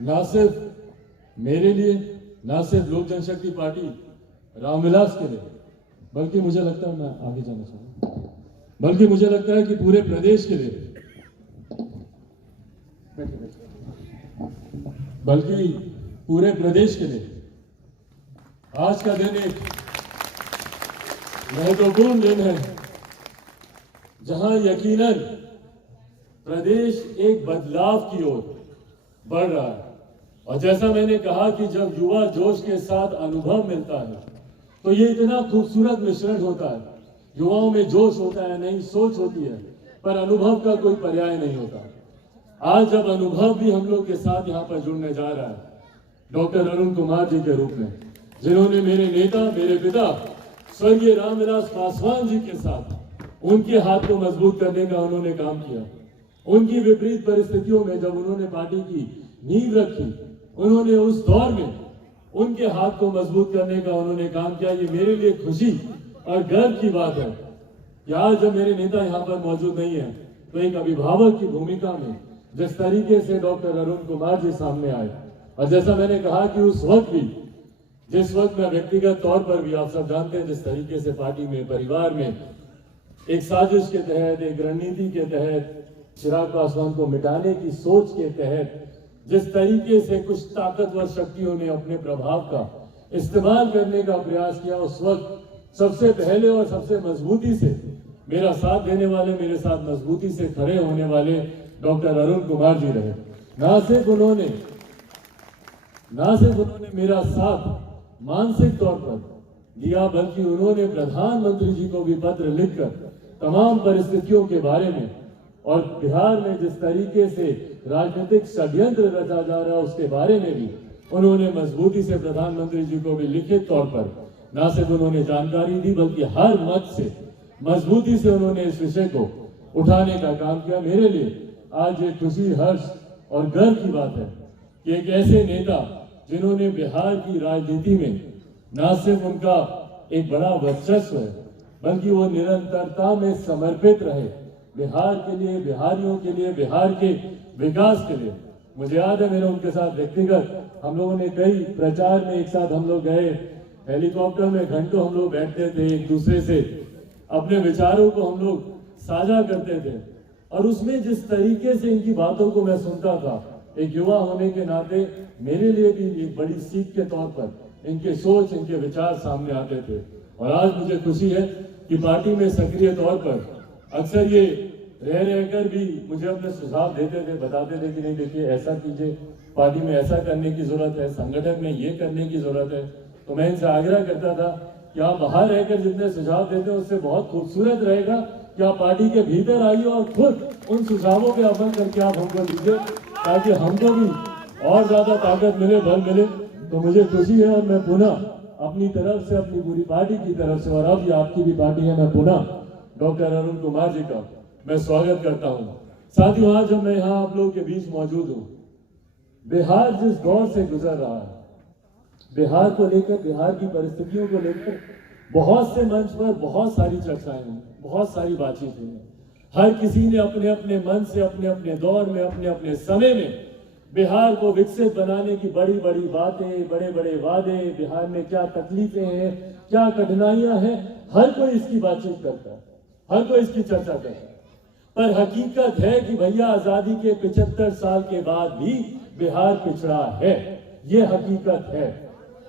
ना सिर्फ मेरे लिए, ना सिर्फ लोक जनशक्ति पार्टी रामविलास के लिए, बल्कि मुझे लगता है, मैं आगे जाना चाहूँगा, बल्कि मुझे लगता है कि पूरे प्रदेश के लिए, बल्कि पूरे प्रदेश के लिए आज का दिन एक महत्वपूर्ण दिन है, जहां यकीनन प्रदेश एक बदलाव की ओर बढ़ रहा है। और जैसा मैंने कहा कि जब युवा जोश के साथ अनुभव मिलता है तो ये इतना खूबसूरत मिश्रण होता है। युवाओं में जोश होता है, नई सोच होती है, पर अनुभव का कोई पर्याय नहीं होता। आज जब अनुभव भी हम लोग के साथ यहाँ पर जुड़ने जा रहा है, डॉक्टर अरुण कुमार जी के रूप में, जिन्होंने मेरे नेता, मेरे पिता स्वर्गीय रामविलास पासवान जी के साथ उनके हाथ को मजबूत करने का उन्होंने काम किया। उनकी विपरीत परिस्थितियों में जब उन्होंने पार्टी की नींव रखी, उन्होंने उस दौर में उनके हाथ को मजबूत करने का उन्होंने काम किया। ये मेरे लिए खुशी और गर्व की बात है कि आज जब मेरे नेता यहाँ पर मौजूद नहीं है तो एक अभिभावक की भूमिका में जिस तरीके से डॉक्टर अरुण कुमार जी सामने आए, और जैसा मैंने कहा कि उस वक्त भी, जिस वक्त मैं व्यक्तिगत तौर पर भी, आप सब जानते हैं जिस तरीके से पार्टी में, परिवार में एक साजिश के तहत, एक रणनीति के तहत, चिराग पासवान को मिटाने की सोच के तहत जिस तरीके से कुछ ताकतवर शक्तियों ने अपने प्रभाव का इस्तेमाल करने का प्रयास किया, उस वक्त सबसे पहले और सबसे मजबूती से मेरा साथ देने वाले, मेरे साथ मजबूती से खड़े होने वाले डॉक्टर अरुण कुमार जी रहे। ना सिर्फ उन्होंने मेरा साथ मानसिक तौर पर दिया, बल्कि उन्होंने प्रधानमंत्री जी को भी पत्र लिखकर तमाम परिस्थितियों के बारे में और बिहार में जिस तरीके से राजनीतिक षड्यंत्र रचा जा रहा है उसके बारे में भी उन्होंने मजबूती से प्रधानमंत्री जी को भी लिखित तौर पर न सिर्फ उन्होंने जानकारी दी, बल्कि हर मत से मजबूती से उन्होंने इस विषय को उठाने का काम किया। मेरे लिए आज ये खुशी, हर्ष और गर्व की बात है कि एक ऐसे नेता जिन्होंने बिहार की राजनीति में न सिर्फ उनका एक बड़ा वर्चस्व है, बल्कि वो निरंतरता में समर्पित रहे बिहार के लिए, बिहारियों के लिए, बिहार के विकास के लिए। मुझे याद है, मेरे उनके साथ व्यक्तिगत हम लोगों ने कई प्रचार में एक साथ हम लोग गए, हेलीकॉप्टर में घंटों हम लोग बैठते थे, एक दूसरे से अपने विचारों को हम लोग साझा करते थे। और उसमें जिस तरीके से इनकी बातों को मैं सुनता था, एक युवा होने के नाते मेरे लिए भी एक बड़ी सीख के तौर पर इनके सोच, इनके विचार सामने आते थे। और आज मुझे खुशी है कि पार्टी में सक्रिय तौर पर अक्सर ये रहकर भी मुझे अपने सुझाव देते थे, बताते थे कि नहीं देखिए ऐसा कीजिए, पार्टी में ऐसा करने की जरूरत है, संगठन में ये करने की जरूरत है। तो मैं इनसे आग्रह करता था कि आप बाहर रहकर जितने सुझाव देते हैं उससे बहुत खूबसूरत रहेगा कि आप पार्टी के भीतर आइए और खुद उन सुझावों पे अमल करके आप हमको दीजिए, ताकि हमको भी और ज्यादा ताकत मिले, बल मिले। तो मुझे खुशी है और मैं पुनः अपनी तरफ से, अपनी पूरी पार्टी की तरफ से, और अब ये आपकी भी पार्टी है, मैं पुनः डॉक्टर अरुण कुमार जी का मैं स्वागत करता हूं। साथियों, आज जब मैं यहाँ आप लोगों के बीच मौजूद हूँ, बिहार जिस दौर से गुजर रहा है, बिहार को लेकर, बिहार की परिस्थितियों को लेकर बहुत से मंच पर बहुत सारी चर्चाएं हुई, बहुत सारी बातचीत हुई। हर किसी ने अपने अपने मन से, अपने अपने दौर में, अपने अपने समय में बिहार को विकसित बनाने की बड़ी बड़ी बातें, बड़े बड़े वादे, बिहार में क्या तकलीफें हैं, क्या कठिनाइयां हैं, हर कोई इसकी बातचीत करता है, हर कोई इसकी चर्चा करता है। पर हकीकत है कि भैया आजादी के 75 साल के बाद भी बिहार पिछड़ा है, ये हकीकत है।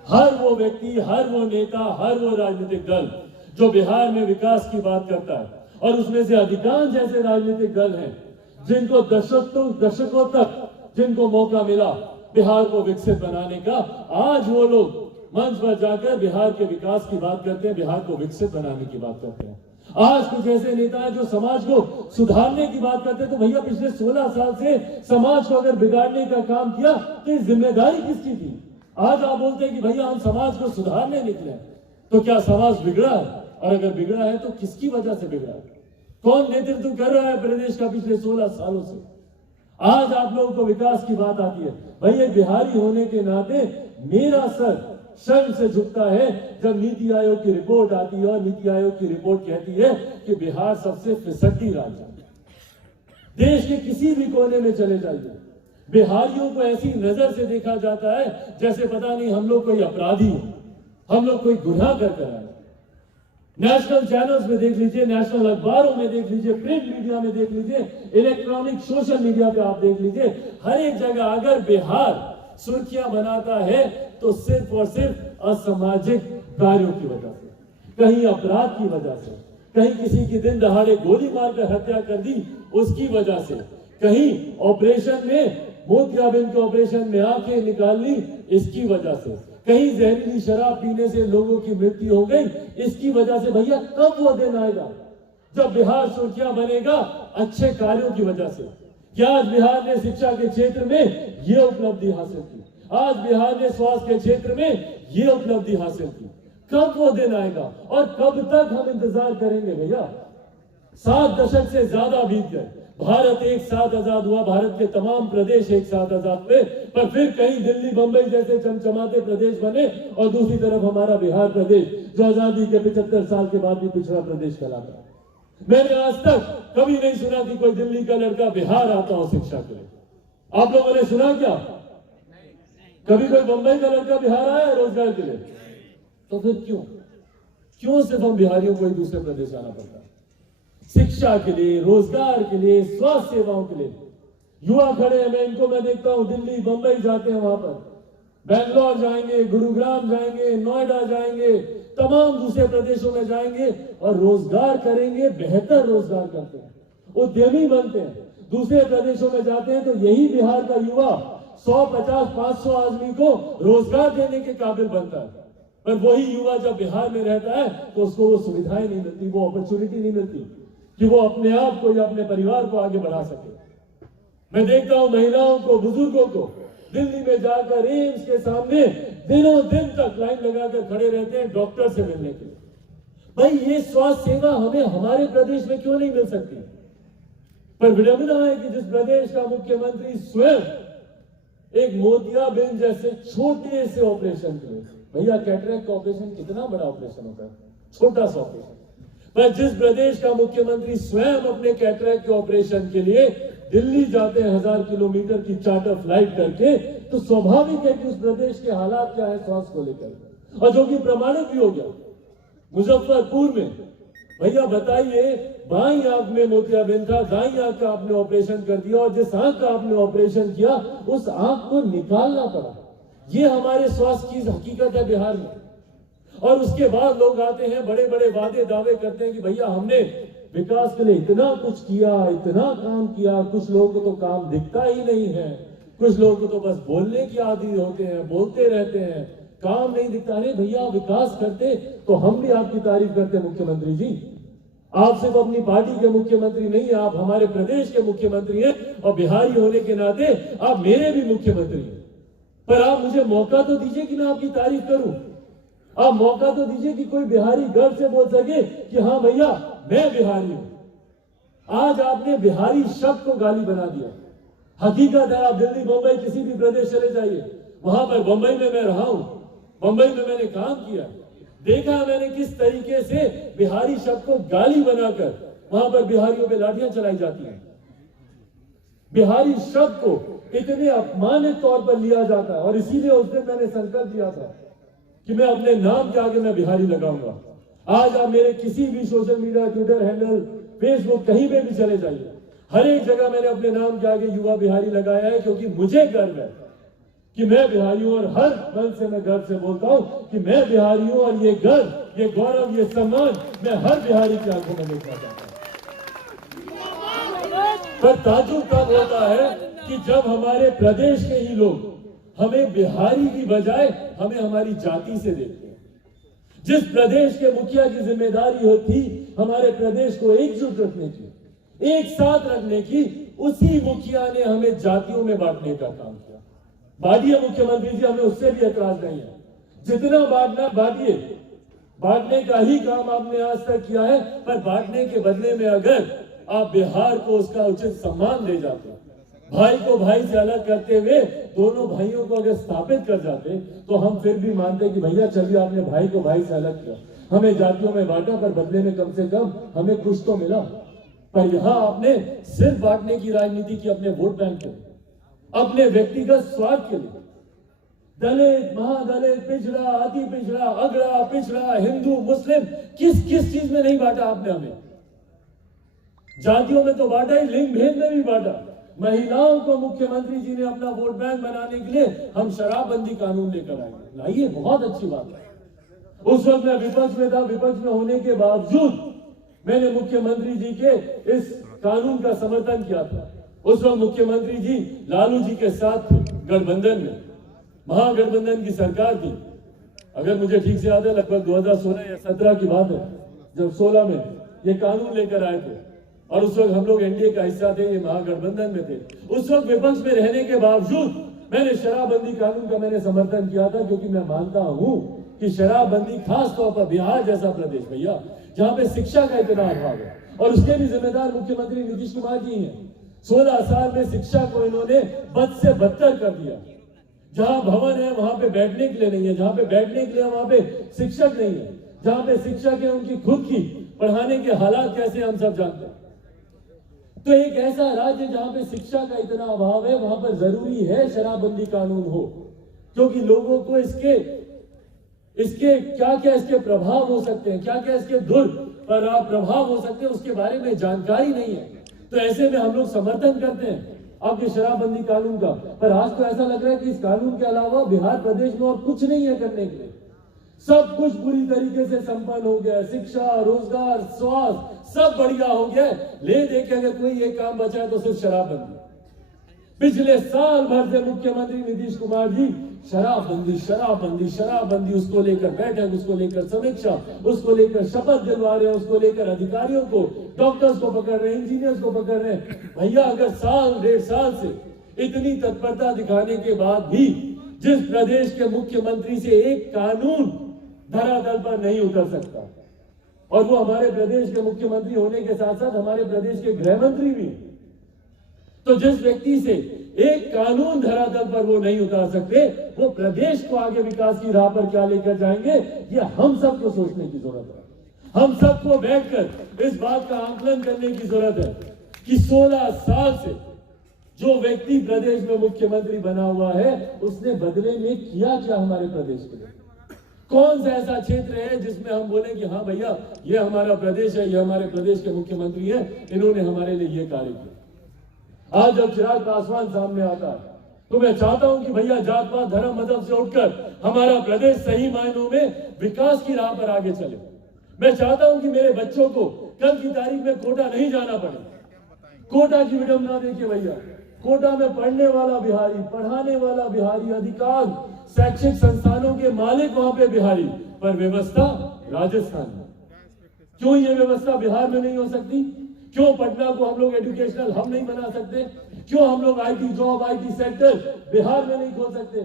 हर वो व्यक्ति, हर वो नेता, हर वो राजनीतिक दल जो बिहार में विकास की बात करता है, और उसमें से अधिकांश ऐसे राजनीतिक दल हैं जिनको दशकों तक जिनको मौका मिला बिहार को विकसित बनाने का, आज वो लोग मंच पर जाकर बिहार के विकास की बात करते हैं, बिहार को विकसित बनाने की बात करते हैं। आज कुछ ऐसे नेता हैं जो समाज को सुधारने की बात करते हैं। तो भैया पिछले 16 साल से समाज को अगर बिगाड़ने का काम किया तो ये जिम्मेदारी किसकी थी? आज आप बोलते हैं कि भैया हम समाज को सुधारने निकले, तो क्या समाज बिगड़ा है? और अगर बिगड़ा है तो किसकी वजह से बिगड़ा है? कौन नेतृत्व कर रहा है प्रदेश का पिछले 16 सालों से? आज आप लोगों को विकास की बात आती है, भैया बिहारी होने के नाते मेरा सर शर्म से झुकता है जब नीति आयोग की रिपोर्ट आती है और नीति आयोग की रिपोर्ट कहती है कि बिहार सबसे फिसड्डी राज्य है। देश के किसी भी कोने में चले जाइए, बिहारियों को ऐसी नजर से देखा जाता है जैसे पता नहीं हम लोग कोई अपराधी हो, हम लोग कोई गुनाह कर आए। नेशनल चैनल्स में देख लीजिए, नेशनल अखबारों में देख लीजिए, प्रिंट मीडिया में देख लीजिए, इलेक्ट्रॉनिक सोशल मीडिया पे आप देख लीजिए, हर एक जगह अगर बिहार सुर्खियां बनाता है तो सिर्फ और सिर्फ असामाजिक कार्यों की वजह से, कहीं अपराध की वजह से, कहीं किसी की दिन दहाड़े गोली मारकर हत्या कर दी उसकी वजह से, कहीं ऑपरेशन में मोतियाबिंद के ऑपरेशन में आंखें निकाल ली इसकी वजह से, कहीं जहरीली शराब पीने से लोगों की मृत्यु हो गई इसकी वजह से। भैया कब वो दिन आएगा जब बिहार सुर्खियां बनेगा अच्छे कार्यों की वजह से? क्या आज बिहार ने शिक्षा के क्षेत्र में ये उपलब्धि हासिल की, आज बिहार ने स्वास्थ्य के क्षेत्र में ये उपलब्धि हासिल की? कब वो दिन आएगा और कब तक हम इंतजार करेंगे भैया? 7 दशक से ज्यादा बीत गए, भारत एक साथ आजाद हुआ, भारत के तमाम प्रदेश एक साथ आजाद हुए, पर फिर कहीं दिल्ली बंबई जैसे चमचमाते प्रदेश बने और दूसरी तरफ हमारा बिहार प्रदेश जो आजादी के 75 साल के बाद भी पिछड़ा प्रदेश कहलाता है। मैंने आज तक कभी नहीं सुना कि कोई दिल्ली का लड़का बिहार आता हो शिक्षा के लिए। आप लोगों ने सुना क्या? कभी कोई बंबई का लड़का बिहार आया है रोजगार के लिए? तो फिर क्यों सिर्फ हम बिहारियों को ही दूसरे प्रदेश आना पड़ता है शिक्षा के लिए, रोजगार के लिए, स्वास्थ्य सेवाओं के लिए? युवा खड़े हैं, मैं देखता हूं दिल्ली बंबई जाते हैं, वहां पर बेंगलोर जाएंगे, गुरुग्राम जाएंगे, नोएडा जाएंगे, तमाम दूसरे प्रदेशों में जाएंगे और रोजगार करेंगे, बेहतर रोजगार करते हैं, उद्यमी बनते हैं। दूसरे प्रदेशों में जाते हैं तो यही बिहार का युवा 100, 50, 500 आदमी को रोजगार देने के काबिल बनता है, पर वही युवा जब बिहार में रहता है तो उसको वो सुविधाएं नहीं मिलती, वो अपॉर्चुनिटी नहीं मिलती कि वो अपने आप को या अपने परिवार को आगे बढ़ा सके। मैं देखता हूं महिलाओं को, बुजुर्गों को दिल्ली में जाकर एम्स के सामने दिनों दिन तक लाइन लगाकर खड़े रहते हैं डॉक्टर से मिलने के लिए। भाई ये स्वास्थ्य सेवा हमें हमारे प्रदेश में क्यों नहीं मिल सकती? पर विडंबना है कि जिस प्रदेश का मुख्यमंत्री स्वयं एक मोतियाबिंद जैसे छोटे से ऑपरेशन के लिए, भैया कैटरेक्ट का ऑपरेशन कितना बड़ा ऑपरेशन होता है, छोटा सा ऑपरेशन, पर जिस प्रदेश का मुख्यमंत्री स्वयं अपने कैटरेक्ट के ऑपरेशन के लिए दिल्ली जाते हैं 1000 किलोमीटर की चार्टर फ्लाइट करके, तो स्वाभाविक है कि उस प्रदेश के हालात क्या है स्वास्थ्य को लेकर, और जो कि प्रमाणित भी हो गया। मुजफ्फरपुर में भैया बताइए, बाईं आंख में मोतियाबिंद था, दाईं आंख का आपने ऑपरेशन कर दिया और जिस आंख का आपने ऑपरेशन किया उस आंख को निकालना पड़ा। ये हमारे स्वास्थ्य की हकीकत है बिहार में। और उसके बाद लोग आते हैं, बड़े बड़े वादे दावे करते हैं कि भैया हमने विकास के लिए इतना कुछ किया, इतना काम किया। कुछ लोगों को तो काम दिखता ही नहीं है, कुछ लोगों को तो बस बोलने की आदी होते हैं, बोलते रहते हैं, काम नहीं दिखता। अरे भैया विकास करते तो हम भी आपकी तारीफ करते मुख्यमंत्री जी। आप सिर्फ अपनी पार्टी के मुख्यमंत्री नहीं है, आप हमारे प्रदेश के मुख्यमंत्री हैं और बिहारी होने के नाते आप मेरे भी मुख्यमंत्री हैं। पर आप मुझे मौका तो दीजिए कि मैं आपकी तारीफ करूं। आप मौका तो दीजिए कि कोई बिहारी गर्व से बोल सके कि हाँ भैया मैं बिहारी हूं। आज आपने बिहारी शब्द को गाली बना दिया। हकीकत है, आप दिल्ली बंबई किसी भी प्रदेश चले जाइए, वहां पर बंबई में मैं रहा हूं, बंबई में मैंने काम किया, देखा मैंने किस तरीके से बिहारी शब्द को गाली बनाकर वहां पर बिहारियों पे लाठियां चलाई जाती हैं। बिहारी शब्द को इतने अपमानित तौर पर लिया जाता है और इसीलिए उस दिन मैंने संकल्प लिया था कि मैं अपने नाम के आगे मैं बिहारी लगाऊंगा। आज आप मेरे किसी भी social media, Twitter handle, Facebook, कहीं पे भी चले जाइए, हर एक जगह मैंने अपने नाम के आगे युवा बिहारी लगाया है, क्योंकि मुझे गर्व है कि मैं बिहारी हूं और हर मन से मैं गर्व से बोलता हूं कि मैं बिहारी हूं और ये गर्व, ये गौरव, ये सम्मान मैं हर बिहारी की आंखों में देखना चाहता हूं। पर ताज्जुब तब होता है कि जब हमारे प्रदेश के ही लोग हमें बिहारी की बजाय हमें हमारी जाति से देखते हैं। जिस प्रदेश के मुखिया की जिम्मेदारी होती हमारे प्रदेश को एकजुट रखने की, एक साथ रखने की, उसी मुखिया ने हमें जातियों में बांटने का काम किया। बांटिए मुख्यमंत्री जी, हमें उससे भी एतराज नहीं है, जितना बांटना बांटिए, बांटने का ही काम आपने आज तक किया है। पर बांटने के बदले में अगर आप बिहार को उसका उचित सम्मान दे जाते, भाई को भाई से अलग करते हुए दोनों भाइयों को अगर स्थापित कर जाते, तो हम फिर भी मानते कि भैया चलिए आपने भाई को भाई से अलग किया, हमें जातियों में बांटा, पर बदले में कम से कम हमें कुछ तो मिला। पर यहां आपने सिर्फ बांटने की राजनीति की, अपने वोट बैंक पे। अपने व्यक्तिगत स्वार्थ के लिए। दलित, महादलित, पिछड़ा, अति पिछड़ा, अगड़ा, पिछड़ा, हिंदू, मुस्लिम, किस किस चीज में नहीं बांटा आपने हमें? जातियों में तो बांटा ही, लिंग भेद में भी बांटा। महिलाओं को मुख्यमंत्री जी ने अपना वोट बैंक बनाने के लिए हम शराबबंदी कानून लेकर आएंगे। लाइए, बहुत अच्छी बात है। उस वक्त मैं विपक्ष में था, विपक्ष में होने के बावजूद मैंने मुख्यमंत्री जी के इस कानून का समर्थन किया था। उस वक्त मुख्यमंत्री जी लालू जी के साथ थे, गठबंधन में, महागठबंधन की सरकार थी। अगर मुझे ठीक से याद है, लगभग 2016 या 17 की बात है, जब 16 में ये कानून लेकर आए थे और उस वक्त हम लोग एनडीए का हिस्सा थे, ये महागठबंधन में थे। उस वक्त विपक्ष में रहने के बावजूद मैंने शराबबंदी कानून का मैंने समर्थन किया था, क्योंकि मैं मानता हूं कि शराबबंदी खास तौर पर बिहार जैसा प्रदेश, भैया, जहां पे शिक्षा का इतना अभाव है, और उसके भी जिम्मेदार मुख्यमंत्री नीतीश कुमार जी हैं। 16 साल में शिक्षा को इन्होंने बद से बदतर कर दिया। जहां भवन है वहां पे बैठने के लिए नहीं है, जहां पे बैठने के लिए वहां पे शिक्षक नहीं है, जहां पे शिक्षक है उनकी खुद की पढ़ाने के हालात कैसे हम सब जानते हैं। तो एक ऐसा राज्य जहां पे शिक्षा का इतना अभाव है, वहां पर जरूरी है शराबबंदी कानून हो, क्योंकि लोगों को इसके क्या क्या इसके प्रभाव हो सकते हैं, क्या क्या इसके दुष्प्रभाव हो सकते हैं, उसके बारे में जानकारी नहीं है। तो ऐसे में हम लोग समर्थन करते हैं आपके शराबबंदी कानून का। पर आज तो ऐसा लग रहा है कि इस कानून के अलावा बिहार प्रदेश में और कुछ नहीं है करने के लिए। सब कुछ पूरी तरीके से संपन्न हो गया, शिक्षा, रोजगार, स्वास्थ्य सब बढ़िया हो गया। ले दे के अगर कोई एक काम बचा है तो सिर्फ शराबबंदी। पिछले साल भर से मुख्यमंत्री नीतीश कुमार जी शराबबंदी शराबबंदी शराबबंदी, उसको लेकर बैठक, उसको लेकर समीक्षा, उसको लेकर शपथ दिलवा रहे हैं, उसको लेकर अधिकारियों को, डॉक्टर्स को पकड़ रहे हैं, इंजीनियर्स को पकड़ रहे हैं। भैया, अगर साल 1.5 साल से इतनी तत्परता दिखाने के बाद भी जिस प्रदेश के मुख्यमंत्री से एक कानून धरातल पर नहीं उतर सकता, और वो हमारे प्रदेश के मुख्यमंत्री होने के साथ साथ हमारे प्रदेश के गृह मंत्री भी, तो जिस व्यक्ति से एक कानून धरातल पर वो नहीं उतार सकते, वो प्रदेश को आगे विकास की राह पर क्या लेकर जाएंगे, ये हम सबको सोचने की जरूरत है। हम सबको बैठकर इस बात का आकलन करने की जरूरत है कि 16 साल से जो व्यक्ति प्रदेश में मुख्यमंत्री बना हुआ है, उसने बदले में किया क्या हमारे प्रदेश के लिए? कौन सा ऐसा क्षेत्र है जिसमें हम बोले कि हाँ भैया, ये हमारा प्रदेश है, ये हमारे प्रदेश के मुख्यमंत्री हैं, इन्होंने हमारे लिए ये कार्य किया। आज जब चिराग पासवान सामने आता है तो मैं चाहता हूं कि भैया, जात पात धर्म मजहब से उठकर हमारा प्रदेश सही मायनों में विकास की राह पर आगे चले। मैं चाहता हूं कि मेरे बच्चों को कल की तारीख में कोटा नहीं जाना पड़े। कोटा की विडंबना देखिए भैया, कोटा में पढ़ने वाला बिहारी, पढ़ाने वाला बिहारी, अधिकांश शैक्षिक संस्थानों के मालिक वहां पे बिहारी, पर व्यवस्था राजस्थान में। क्यों ये व्यवस्था बिहार में नहीं हो सकती? क्यों पटना को हम लोग एजुकेशनल हब नहीं बना सकते? क्यों हम लोग IT job, IT sector Bihar में नहीं खोल सकते?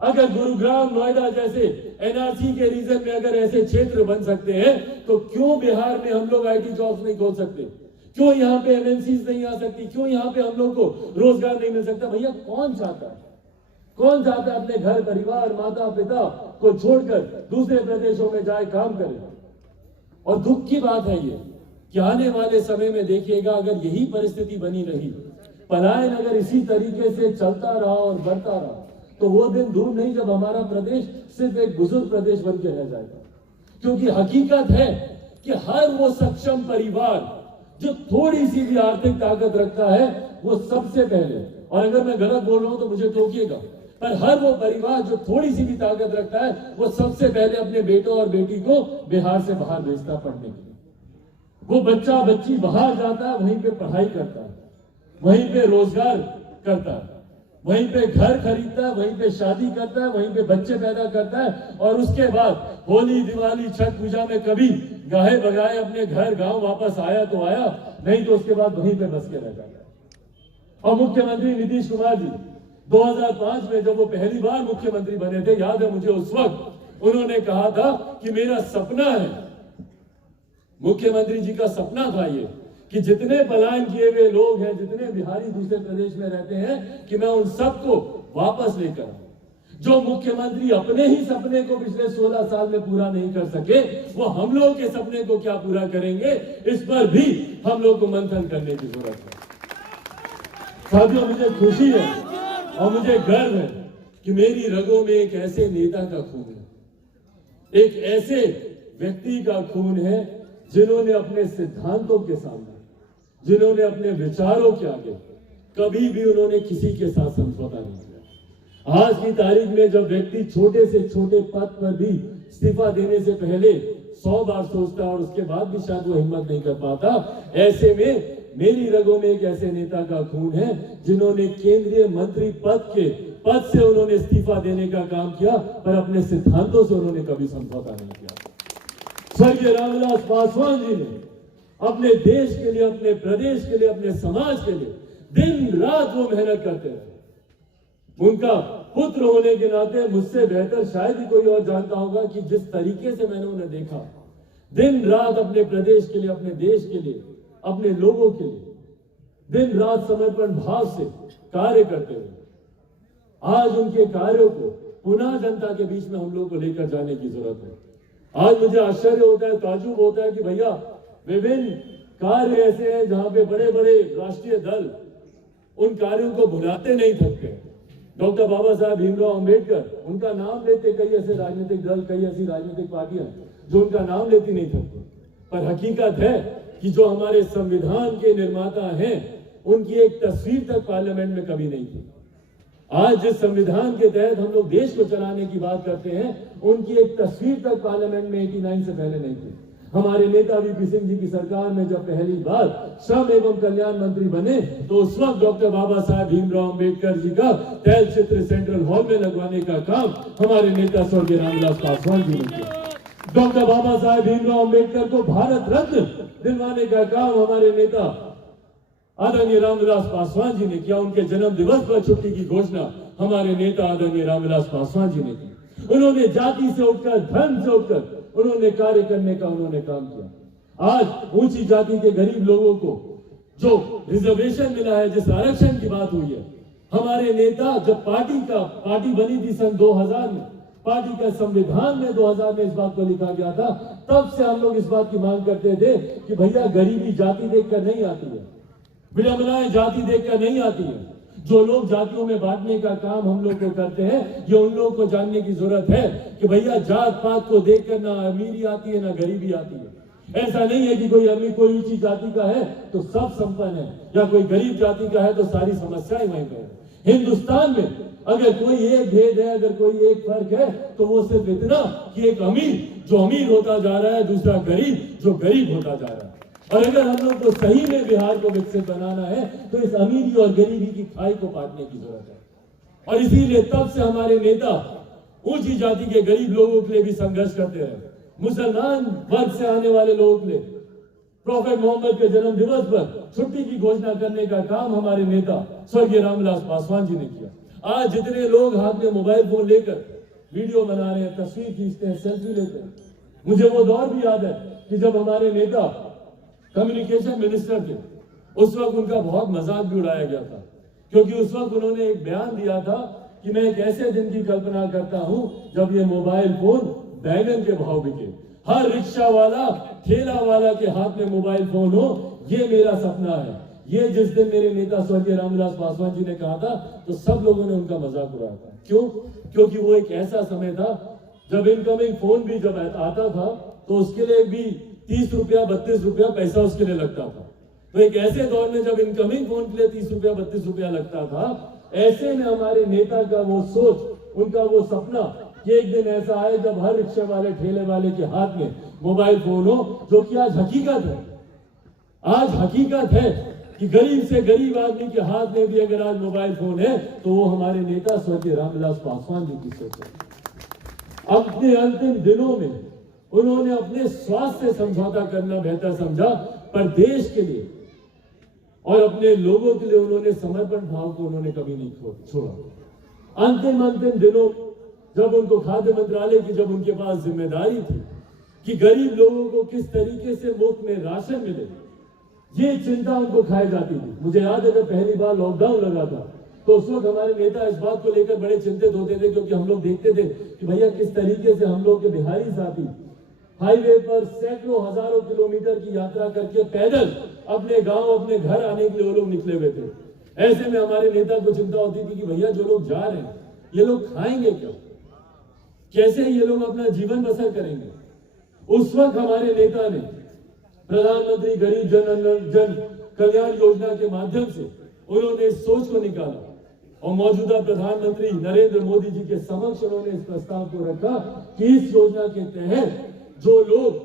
अगर गुरुग्राम, नोएडा जैसे एनआरसी के रीजन में अगर ऐसे क्षेत्र बन सकते हैं, तो क्यों बिहार में हम लोग आईटी जॉब्स नहीं खोल सकते? क्यों यहाँ पे एमएनसीज नहीं आ सकती? क्यों यहाँ पे हम लोग को रोजगार नहीं मिल सकता? भैया, कौन चाहता है, कौन चाहता है अपने घर परिवार, माता पिता को छोड़कर दूसरे प्रदेशों में जाए काम करे? और दुख की बात है ये कि आने वाले समय में देखिएगा, अगर यही परिस्थिति बनी रही, पलायन अगर इसी तरीके से चलता रहा और बढ़ता रहा, तो वो दिन दूर नहीं जब हमारा प्रदेश सिर्फ एक बुजुर्ग प्रदेश बन के रह जाएगा। क्योंकि हकीकत है कि हर वो सक्षम परिवार जो थोड़ी सी भी आर्थिक ताकत रखता है, वो सबसे पहले, और अगर मैं गलत बोल रहा हूं तो मुझे टोकिएगा, पर हर वो परिवार जो थोड़ी सी भी ताकत रखता है, वो सबसे पहले अपने बेटों और बेटी को बिहार से बाहर भेजता पढ़ने के लिए। वो बच्चा बच्ची बाहर जाता है, वहीं पे पढ़ाई करता है, वहीं पे रोजगार करता है, वहीं पे घर खरीदता है, वहीं पे शादी करता है, वहीं पे बच्चे पैदा करता है, और उसके बाद होली, दिवाली, छठ पूजा में कभी गाहे बगाए अपने घर गांव वापस आया तो आया, नहीं तो उसके बाद वहीं पे बस के रह जाता है। और मुख्यमंत्री नीतीश कुमार जी 2005 में जब वो पहली बार मुख्यमंत्री बने थे, याद है मुझे, उस वक्त उन्होंने कहा था कि मेरा सपना है, मुख्यमंत्री जी का सपना था ये, कि जितने पलायन किए हुए लोग हैं, जितने बिहारी दूसरे प्रदेश में रहते हैं, कि मैं उन सबको वापस लेकर, जो मुख्यमंत्री अपने ही सपने को पिछले 16 साल में पूरा नहीं कर सके, वो हम लोग के सपने को क्या पूरा करेंगे, इस पर भी हम लोग को मंथन करने की जरूरत है। साथियों, मुझे खुशी है और मुझे गर्व है कि मेरी रगों में एक ऐसे नेता का खून है, एक ऐसे व्यक्ति का खून है जिन्होंने अपने सिद्धांतों के सामने, जिन्होंने अपने विचारों के आगे कभी भी उन्होंने किसी के साथ समझौता नहीं किया। आज की तारीख में जब व्यक्ति छोटे से छोटे पद पर भी इस्तीफा देने से पहले 100 बार सोचता है और उसके बाद भी शायद वो हिम्मत नहीं कर पाता, ऐसे में मेरी रगों में एक ऐसे नेता का खून है जिन्होंने केंद्रीय मंत्री पद से उन्होंने इस्तीफा देने का काम किया, पर अपने सिद्धांतों से उन्होंने कभी समझौता नहीं किया। स्वर्गीय रामविलास पासवान जी ने अपने देश के लिए, अपने प्रदेश के लिए, अपने समाज के लिए दिन रात वो मेहनत करते रहे। उनका पुत्र होने के नाते मुझसे बेहतर शायद ही कोई और जानता होगा कि जिस तरीके से मैंने उन्हें देखा, दिन रात अपने प्रदेश के लिए, अपने देश के लिए, अपने लोगों के लिए दिन रात समर्पण भाव से कार्य करते हुए आज उनके कार्यों को पुनः जनता के बीच में हम लोग को लेकर जाने की जरूरत है। आज मुझे आश्चर्य होता है, ताज्जुब होता है कि भैया विभिन्न कार्य ऐसे हैं जहां पे बड़े बड़े राष्ट्रीय दल उन कार्यों को भुलाते नहीं थकते। डॉक्टर बाबा साहब भीमराव अंबेडकर, उनका नाम लेते कई ऐसे राजनीतिक दल, कई ऐसी राजनीतिक पार्टियां जो उनका नाम लेती नहीं थकती, पर हकीकत है कि जो हमारे संविधान के निर्माता हैं उनकी एक तस्वीर तक पार्लियामेंट में कभी नहीं थी। आज जिस संविधान के तहत हम लोग देश को चलाने की बात करते हैं, उनकी एक तस्वीर तक पार्लियामेंट में 89 से पहले नहीं थी। हमारे नेता वीपी सिंह जी की सरकार में जब पहली बार श्रम एवं कल्याण मंत्री बने तो उस वक्त डॉक्टर बाबा साहब भीमराव अंबेडकर जी का तैल चित्र सेंट्रल हॉल में लगवाने का काम हमारे नेता स्वर्गीय रामविलास पासवान जी ने किया। डॉक्टर बाबा साहब भीमराव अंबेडकर को भारत रत्न दिलवाने का काम हमारे नेता आदरणीय रामविलास पासवान जी ने किया। उनके जन्म दिवस पर छुट्टी की घोषणा हमारे नेता आदरणीय रामविलास पासवान जी ने की। उन्होंने जाति से उठकर, धर्म से उठकर उन्होंने कार्य करने का उन्होंने काम किया। आज ऊंची जाति के गरीब लोगों को जो रिजर्वेशन मिला है, जिस आरक्षण की बात हुई है, हमारे नेता जब पार्टी बनी थी सन 2000 में, पार्टी का संविधान में 2000 में इस बात को लिखा गया था, तब से हम लोग इस बात की मांग करते थे कि भैया गरीबी जाति देखकर नहीं आती है, विडंबनाएं जाति देखकर नहीं आती है। जो लोग जातियों में बांटने का काम हम लोग को करते हैं, ये उन लोगों को जानने की जरूरत है कि भैया जात पात को देखकर ना अमीरी आती है ना गरीबी आती है। ऐसा नहीं है कि कोई अमीर, कोई ऊंची जाति का है तो सब संपन्न है, या कोई गरीब जाति का है तो सारी समस्याएं वहीं पर है। हिंदुस्तान में अगर कोई एक भेद है, अगर कोई एक फर्क है तो वो सिर्फ इतना कि एक अमीर जो अमीर होता जा रहा है, दूसरा गरीब जो गरीब होता जा रहा है। और अगर हम लोग को सही में बिहार को विकसित बनाना है तो इस अमीरी और गरीबी की खाई को काटने की जरूरत है। और इसीलिए तब से हमारे नेता ऊंची जाति के गरीब लोगों के लिए भी संघर्ष करते रहे, मुसलमान वर्ग से आने वाले लोगों के लिए प्रॉफेट मोहम्मद के जन्म दिवस पर छुट्टी की घोषणा करने का काम हमारे नेता स्वर्गीय रामविलास पासवान जी ने किया। आज जितने लोग हाथ में मोबाइल फोन लेकर वीडियो बना रहे हैं, तस्वीर खींचते हैं, सेल्फी लेते हैं, मुझे वो दौर भी याद है कि जब हमारे नेता कम्युनिकेशन मिनिस्टर थे, उस वक्त उनका बहुत मजाक भी उड़ाया गया था, क्योंकि उस वक्त उन्होंने एक बयान दिया था कि मैं एक ऐसे दिन की कल्पना करता हूं जब ये मोबाइल फोन बैगन के भाव बिके, हर रिक्शा वाला, ठेला वाला के हाथ में मोबाइल फोन हो, ये मेरा सपना है। ये जिस दिन मेरे नेता स्वर्गीय रामविलास पासवान जी ने कहा था तो सब लोगों ने उनका मजाक उड़ाया था। क्यों? क्योंकि वो एक ऐसा समय था जब इनकमिंग फोन भी जब आता था तो उसके लिए भी 30 रुपया 32 रुपया पैसा उसके लिए लगता था। तो एक ऐसे दौर में जब इनकमिंग फोन के लिए 30 रुपया 32 रुपया लगता था, ऐसे में हमारे नेता का वो सोच, उनका वो सपना कि एक दिन ऐसा आए जब हर रिक्शे वाले, ठेले वाले के हाथ में मोबाइल फोन हो, जो कि आज हकीकत है। आज हकीकत है कि गरीब से गरीब आदमी के हाथ में भी अगर आज मोबाइल फोन है तो वो हमारे नेता स्वर्गीय रामविलास पासवान जी की सोच है। अपने अंतिम दिनों में उन्होंने अपने स्वास्थ्य से समझौता करना बेहतर समझा, पर देश के लिए और अपने लोगों के लिए उन्होंने समर्पण भाव को उन्होंने कभी नहीं छोड़ा। अंतिम दिनों जब उनको खाद्य मंत्रालय की जब उनके पास जिम्मेदारी थी कि गरीब लोगों को किस तरीके से मुफ्त में राशन मिले, ये चिंता उनको खाई जाती थी। मुझे याद है जब पहली बार लॉकडाउन लगा था तो उस वक्त हमारे नेता इस बात को लेकर बड़े चिंतित होते थे, क्योंकि हम लोग देखते थे कि भैया किस तरीके से हम लोग के बिहारी साथी हाईवे पर सैकड़ों हजारों किलोमीटर की यात्रा करके पैदल अपने गांव, अपने घर आने के लिए वो लोग निकले हुए थे। ऐसे में हमारे नेता को चिंता होती थी कि भैया जो लोग जा रहे हैं ये लोग खाएंगे क्या, कैसे ये लोग अपना जीवन बसर करेंगे। उस वक्त हमारे नेता ने प्रधानमंत्री गरीब जन कल्याण योजना के माध्यम से उन्होंने इस सोच को निकाला और मौजूदा प्रधानमंत्री नरेंद्र मोदी जी के समक्ष उन्होंने इस प्रस्ताव को रखा कि इस योजना के तहत जो लोग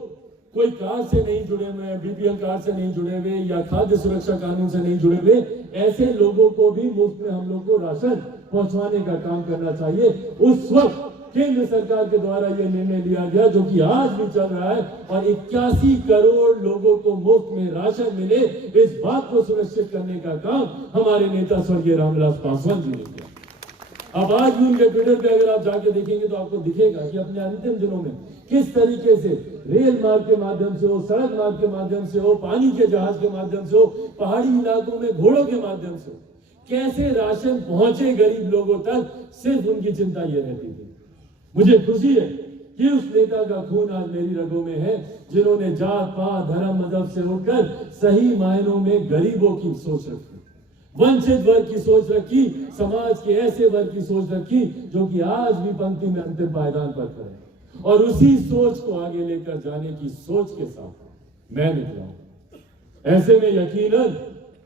कोई कार्ड से नहीं जुड़े हुए, बीपीएल कार्ड से नहीं जुड़े हुए या खाद्य सुरक्षा कानून से नहीं जुड़े हुए, ऐसे लोगों को भी मुफ्त में हम लोग को राशन पहुंचवाने का काम करना चाहिए। उस वक्त केंद्र सरकार के द्वारा यह निर्णय लिया गया जो कि आज भी चल रहा है और 81 करोड़ लोगों को मुफ्त में राशन मिले, इस बात को सुनिश्चित करने का काम हमारे नेता स्वर्गीय रामविलास पासवान जी ने किया। अब आज भी उनके ट्विटर पे अगर आप जाके देखेंगे तो आपको दिखेगा कि अपने अंतिम दिनों में किस तरीके से रेल मार्ग के माध्यम से हो, सड़क मार्ग के माध्यम से हो, पानी के जहाज के माध्यम से हो, पहाड़ी इलाकों में घोड़ों के माध्यम से हो, कैसे राशन पहुंचे गरीब लोगों तक, सिर्फ उनकी चिंता ये रहती थी। मुझे खुशी है कि उस नेता का खून आज मेरी रगों में है जिन्होंने जात पात धर्म मजहब से उठकर सही मायनों में गरीबों की सोच रखी, वंचित वर्ग की सोच रखी, समाज के ऐसे वर्ग की सोच रखी जो कि आज भी पंक्ति में अंतिम पायदान पर खड़े, और उसी सोच को आगे लेकर जाने की सोच के साथ मैं निकला हूं। ऐसे में यकीनन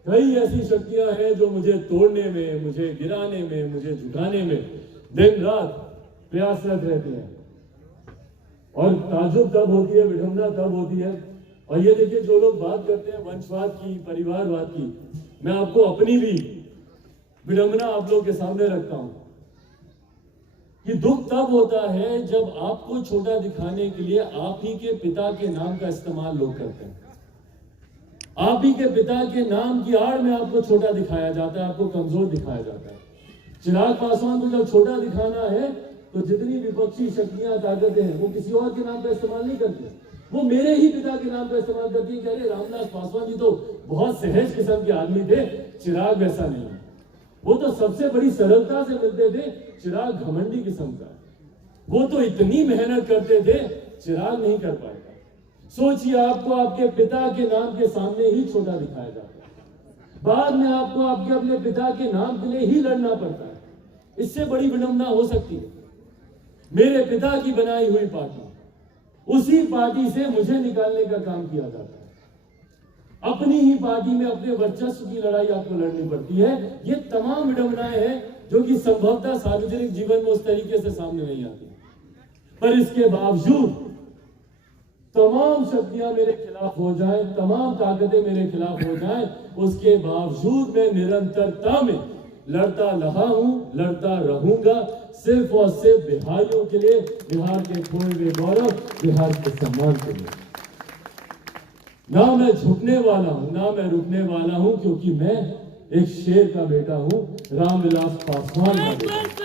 कई ऐसी शक्तियां हैं जो मुझे तोड़ने में, मुझे गिराने में, मुझे झुकाने में दिन रात प्रयासरत रहती हैं, और ताजुब तब होती है, विडंबना तब होती है। और ये देखिए, जो लोग बात करते हैं वंशवाद की, परिवारवाद की, मैं आपको अपनी भी विडंबना आप लोगों के सामने रखता हूं कि दुख तब होता है जब आपको छोटा दिखाने के लिए आप ही के पिता के नाम का इस्तेमाल लोग करते हैं। आप ही के पिता के नाम की आड़ में आपको छोटा दिखाया जाता है, आपको कमजोर दिखाया जाता है। चिराग पासवान को जब छोटा दिखाना है तो जितनी विपक्षी शक्तियां, ताकतें हैं, वो किसी और के नाम का इस्तेमाल नहीं करती, वो मेरे ही पिता के नाम का इस्तेमाल करती है। कह रहे रामविलास पासवान जी तो बहुत सहज किस्म के आदमी थे, चिराग वैसा नहीं है, वो तो सबसे बड़ी सरलता से मिलते थे, चिराग घमंडी किस्म का, वो तो इतनी मेहनत करते थे, चिराग नहीं कर पाएगा। सोचिए, आपको आपके पिता के नाम के सामने ही छोटा दिखाया जाता है, बाद में आपको आपके अपने पिता के नाम के लिए ही लड़ना पड़ता है। इससे बड़ी विडंबना हो सकती है? मेरे पिता की बनाई हुई पार्टी, उसी पार्टी से मुझे निकालने का काम किया जाता है। अपनी ही पार्टी में अपने वर्चस्व की लड़ाई आपको लड़नी पड़ती है। ये तमाम विडंबनाएं हैं जो कि संभवतः सार्वजनिक जीवन में उस तरीके से सामने नहीं आती, पर इसके बावजूद तमाम शक्तियां मेरे खिलाफ हो जाएं, तमाम ताकतें मेरे खिलाफ हो जाएं, उसके बावजूद मैं निरंतरता में लड़ता रहा हूं, लड़ता रहूंगा, सिर्फ और सिर्फ बिहारियों के लिए, बिहार के खोए हुए गौरव, बिहार के सम्मान के लिए। ना मैं झुकने वाला हूं, ना मैं रुकने वाला हूं, क्योंकि मैं एक शेर का बेटा हूं, रामविलास पासवान का बेटा।